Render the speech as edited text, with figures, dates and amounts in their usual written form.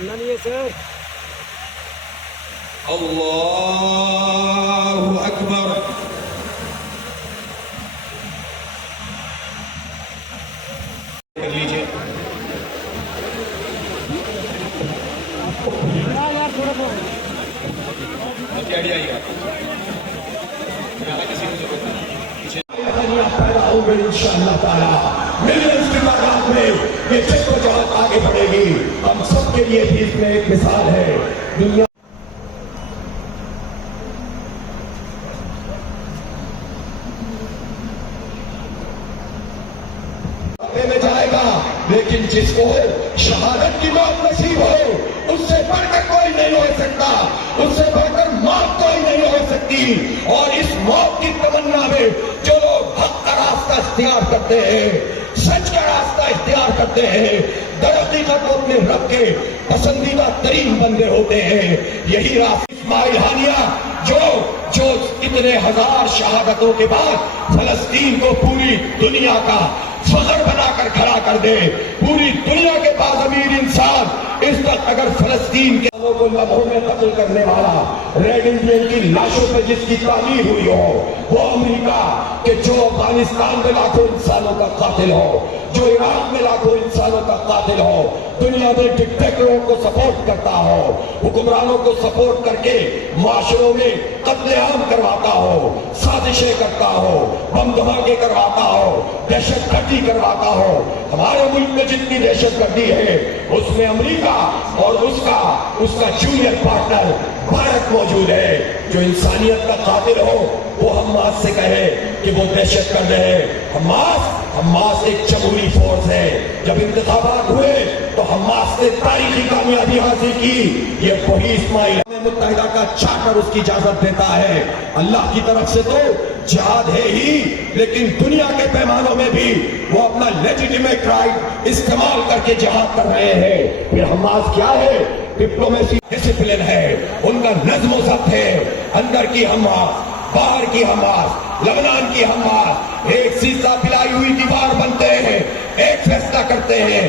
سنانیے سر. اللہ اکبر. کر لیجیے. پیدا ہوں گے انشاءاللہ تعالیٰ. ملینز کی تعداد میں یہ جدوجہد آگے بڑھے گی. ہم سب کے لیے بھی اس میں ایک مثال ہے. دنیا میں جائے گا، لیکن جس کو شہادت کی موت نصیب ہو اس سے بڑھ کر کوئی نہیں ہو سکتا، اس سے بڑھ کر موت کوئی نہیں ہو سکتی. اور اس موت کی تمنا میں جو لوگ حق کا راستہ اختیار کرتے ہیں، سچ کا راستہ اختیار کرتے ہیں، در حقیقت کو اپنے رب کے پسندیدہ ترین بندے ہوتے ہیں. یہی راستہ اسماعیل ہانیہ جو اتنے ہزار شہادتوں کے بعد فلسطین کو پوری دنیا کا فخر بنا کر کھڑا کر دے. پوری دنیا کے پاس امیر انسان اس وقت اگر فلسطین کے لوگوں کو لمحوں میں قتل کرنے والا، ریڈ انڈین کی لاشوں پہ جس کی تعمیر ہوئی ہو، وہ امریکہ کہ جو افغانستان میں لاکھوں انسانوں کا قاتل ہو، جو عراق میں لاکھوں انسانوں کا قاتل ہو، دنیا میں ڈکٹیٹروں کو سپورٹ کرتا ہو، حکمرانوں کو سپورٹ کر کے معاشروں میں قتل عام کرواتا ہو، سازشیں کرتا ہو، بم دھماکے کرواتا ہو، دہشت گردی کرواتا ہو. ہمارے ملک میں جتنی دہشت گردی ہے اس میں امریکہ اور اس کا جونیئر پارٹنر بھارت موجود ہے. جو انسانیت کا قاتل ہو وہ حماس سے کہے کہ وہ دہشت گرد ہے. حماس ایک جمہوری فورس ہے. جب انتخابات ہوئے تو حماس نے تاریخی کامیابی حاصل کی. یہ وہی اسماعیل متحدہ کا چارٹر اس کی اجازت دیتا ہے. اللہ کی طرف سے تو جہاد ہے ہی، لیکن دنیا کے پیمانوں میں بھی وہ اپنا لیجیٹیمیٹ رائٹ استعمال کر کے جہاد کر رہے ہیں. پھر حماس کیا ہے؟ ڈپلومیسی ڈسپلن ہے، ان کا نظم و ضبط ہے. اندر کی حماس، باہر کی حماس، لبنان کی حماس ایک سیسا پلائی ہوئی دیوار بنتے ہیں، ایک فیصلہ کرتے ہیں.